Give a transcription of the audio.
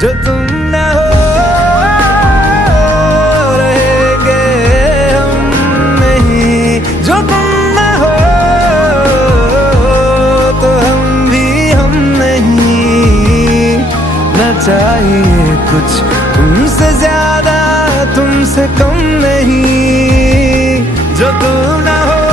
जो तुम ना हो रहेंगे हम नहीं, जो तुम ना हो तो हम भी हम नहीं। न चाहिए कुछ तुमसे ज्यादा, तुमसे कम नहीं, जो तुम ना हो